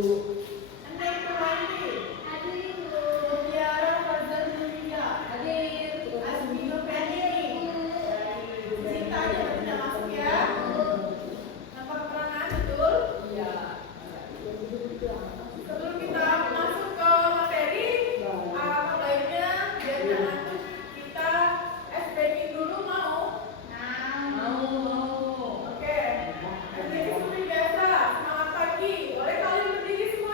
Anda yang kembali. Mutiara Fajar Nuria. Asmino Feni. Cinta aja tidak masuk ya. Nampak keterangan betul? Sebelum kita masuk ke materi, apa baiknya biar ngantuk kita SPK dulu mau? Mau. Oke. Berdiri seperti biasa. Semangat pagi. Boleh kalian berdiri semua?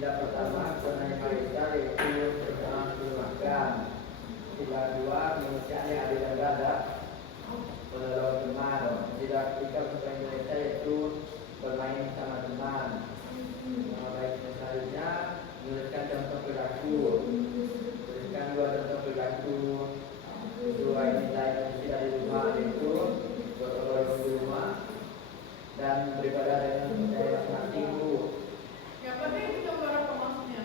Sila pertama pernah Marisa yaitu pertama makan. Sila dua manusia yang adil dan beradab menolong teman. Sila ketiga bahasa Indonesia yaitu bermain sama teman. Baik selanjutnya menuliskan contoh perilaku. Tuliskan dua contoh perilaku. Dua nilai kondisi dari rumah yaitu gotong-royong di rumah dan beribadah dengan percaya masing-masing. Yang penting itu gambar apa maksudnya?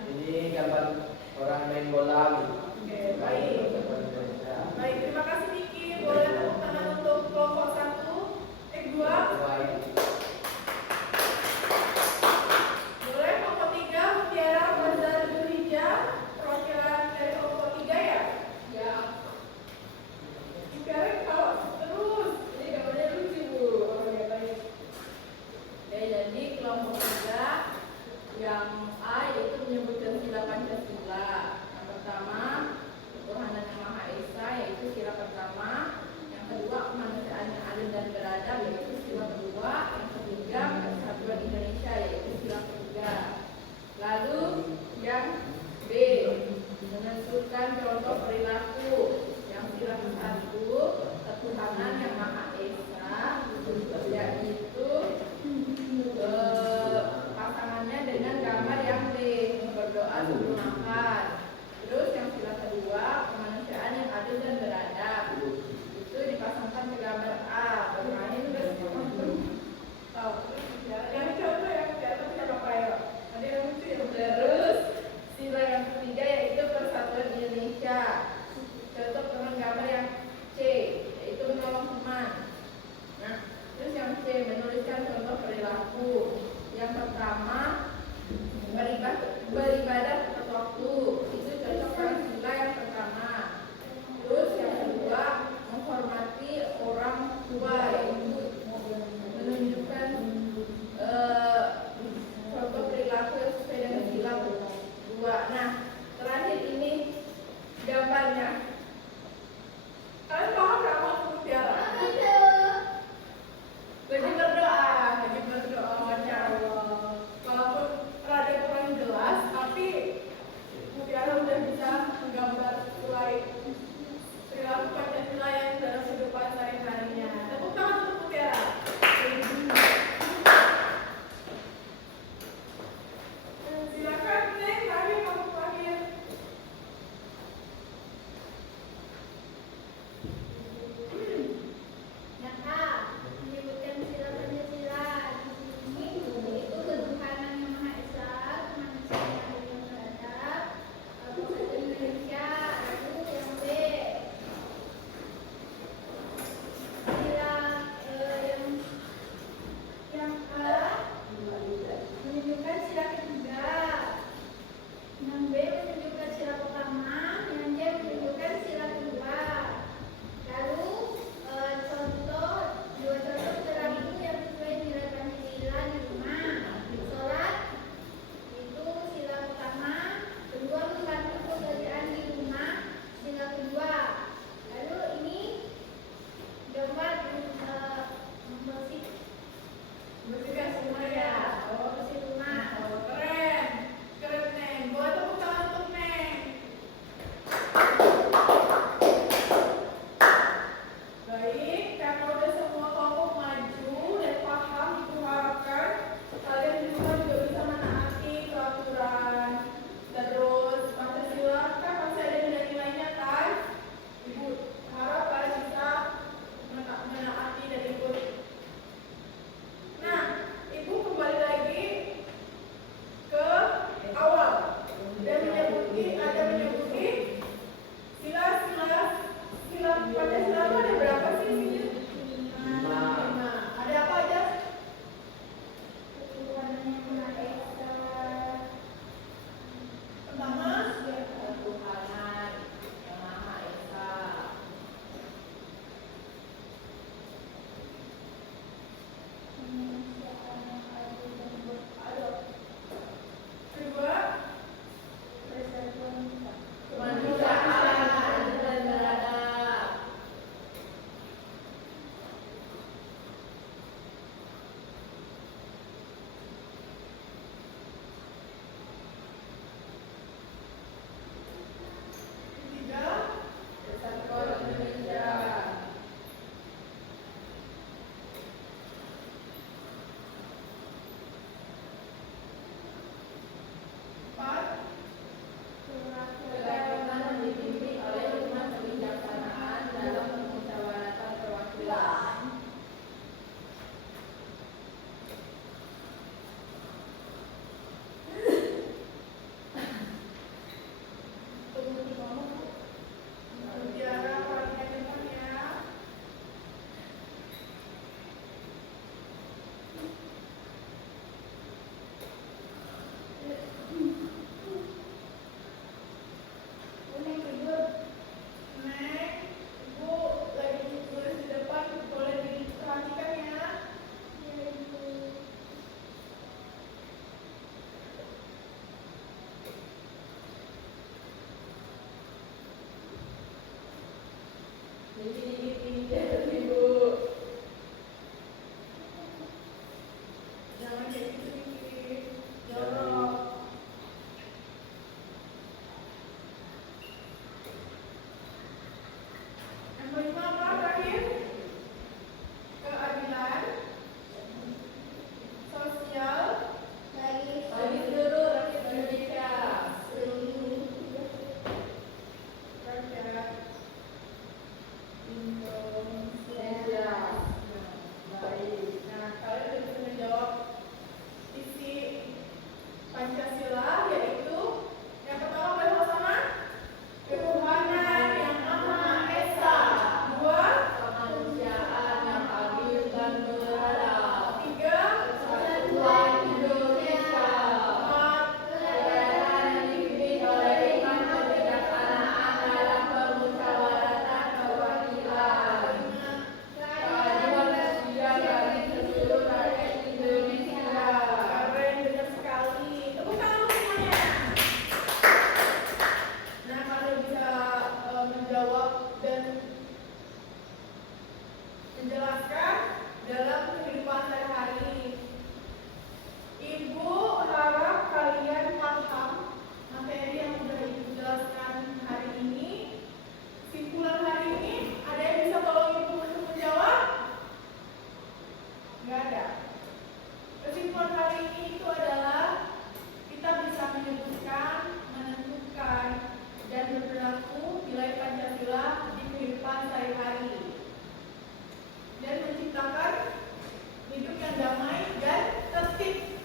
Ibu. Jangan kayak gitu dikit. Jorok. Yang kelima apa terakhir? Keadilan sosial bagi seluruh rakyat Indonesia. Rakyat Indonesia. Baik. Nah, kalian bisa menjawab isi Pancasila, yaitu yang pertama bersama ketuhanan yang Maha Esa, dua kemanusiaan yang adil dan beradab, tiga kesatuan Indonesia, empat keadaan individu dengan kebijaksanaan dalam permusyawaratan kewakilan, lima keadilan sosial bagi seluruh rakyat Indonesia. Keren, benar sekali. Tepuk tangan untuk semuanya. Nah, kalian bisa menjawab dan menjelaskan dalam kehidupan sehari-hari. Ibu harap kalian paham materi yang sudah Ibu jelaskan hari ini. Simpulan hari ini, ada yang bisa tolong Ibu untuk menjawab? Nggak ada. Kesimpulan hari ini itu adalah kita bisa menyebutkan, menentukan, dan berperilaku nilai Pancasila di kehidupan sehari-hari dan menciptakan hidup yang damai dan tertib.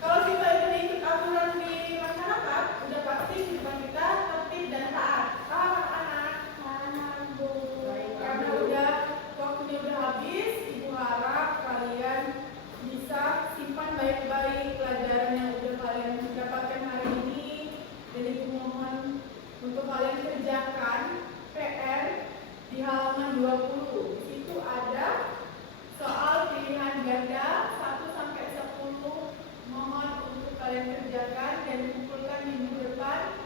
Kalau kita ingin ikut aturan di masyarakat, udah pasti kehidupan kita tertib dan taat. Paham anak-anak? Paham, Bu. Baik, karena waktunya udah habis, Ibu harap kalian bisa simpan baik-baik pelajaran yang udah kalian dapatkan hari ini, dan Ibu mohon untuk kalian kerjakan PR di halaman 20. Di situ ada soal pilihan ganda 1 sampai 10. Mohon untuk kalian kerjakan dan kumpulkan minggu depan.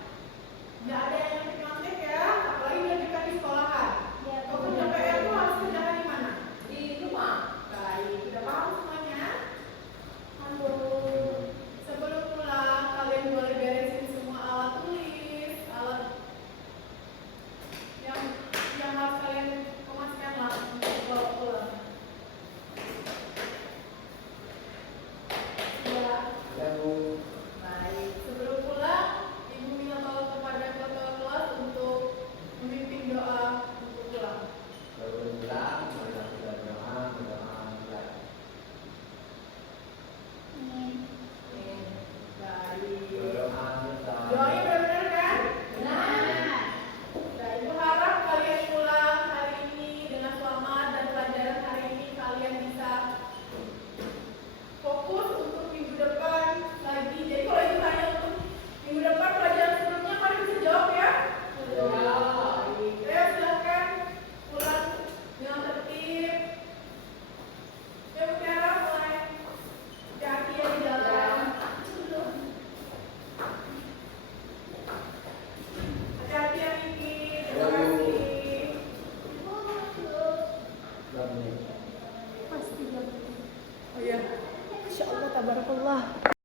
Nggak ada yang nyontek ya, apalagi diajarkan di sekolahan. Kalau kerja PR itu harus kerjakan di mana? Di rumah. Baik, udah paham semuanya? Halo. Sebelum pulang, kalian boleh beresin semua alat tulis, alat yang harus kalian kemaskan lah untuk bawa pulang. Ya. Ya, Bu. Baik, sebelum pulang, Ibu minta tolong kepada ketua kelas untuk memimpin doa untuk pulang. Sebelum pulang, mari kita berdoa. Baik. Berdoa kita. Doanya benar-benar kan? Benar. Nah, Ibu harap kalian pulang hari ini dengan selamat dan pelajaran hari ini kalian bisa fokus untuk minggu depan lagi. Jadi kalau itu hanya untuk minggu depan, pelajaran sebelumnya kalian bisa jawab ya? Ya. Ayo silahkan pulang dengan tertib. Ya, Bu Tiara, mulai hati-hati ya di jalan. Hati-hati ya Miki. Terima kasih. Selamat. Oh iya. Insya Allah, tabarakallah.